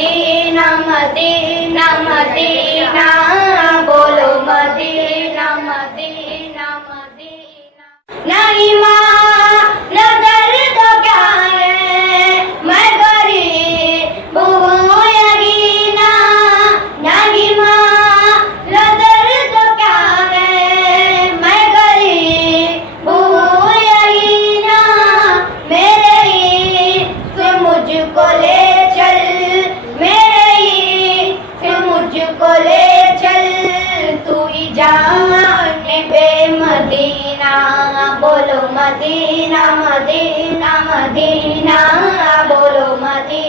Medina Medina Medina, बोलो Medina Medina Medina. नहीं माँ नजर तो क्या है, मैं गरीब हूँ यकीना। नहीं माँ नजर तो क्या है, मैं गरीब हूँ यकीना। मेरे ही तू मुझको ले चल, मेरे ही तू मुझको ले चल, तू ही जाने बे मदीना। बोलो मदीना मदीना मदीना, बोलो मदीना।